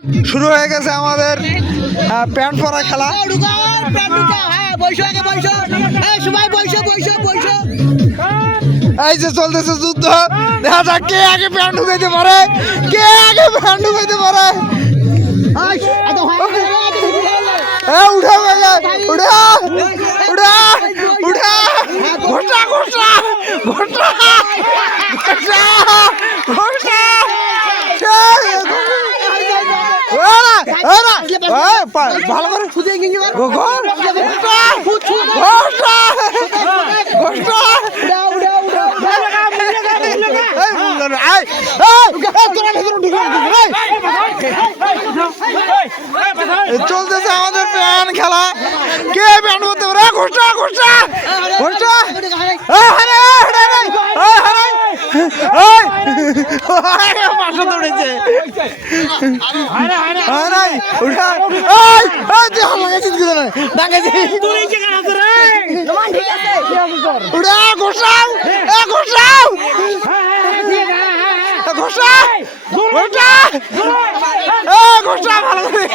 শুরু হয়ে গেছে আমাদের প্যান্ট পরা খেলা। এই যে চলতেছে যুদ্ধ, দেখা যাক কে আগে প্যান্ট ঢুকাইতে পারে, কে আগে প্যান্ট ঢুকাইতে পারে। উঠা উঠা উঠা উঠা ঘোষা ঘোষা ঘোষা ঘোষা ঘোষা ভালো করে চলতেছে আমাদের প্যান খেলা, কে প্যান করতে পারে? ঘোষা ঘোষা ঘোষা পাঁচশো দৌড়েছে। ভালো করে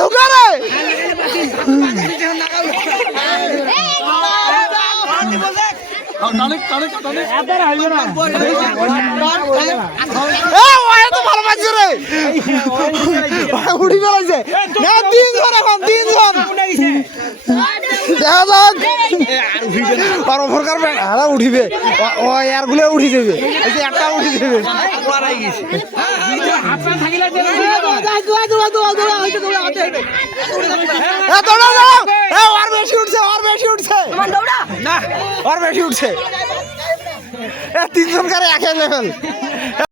ঢুকা রে ভালো পাচ্ছে রে, উঠি ফেলাইছে তিনজন, এখন তিনজন দেখা যাক আর ওভরকার উঠিবে, এর গুলো উঠি যাবে, একটা উঠি যাবে। আর বেশি উঠছে, আর বেশি উঠছে, আর বেশি উঠছে, তিনজন কারে একই লেভেল।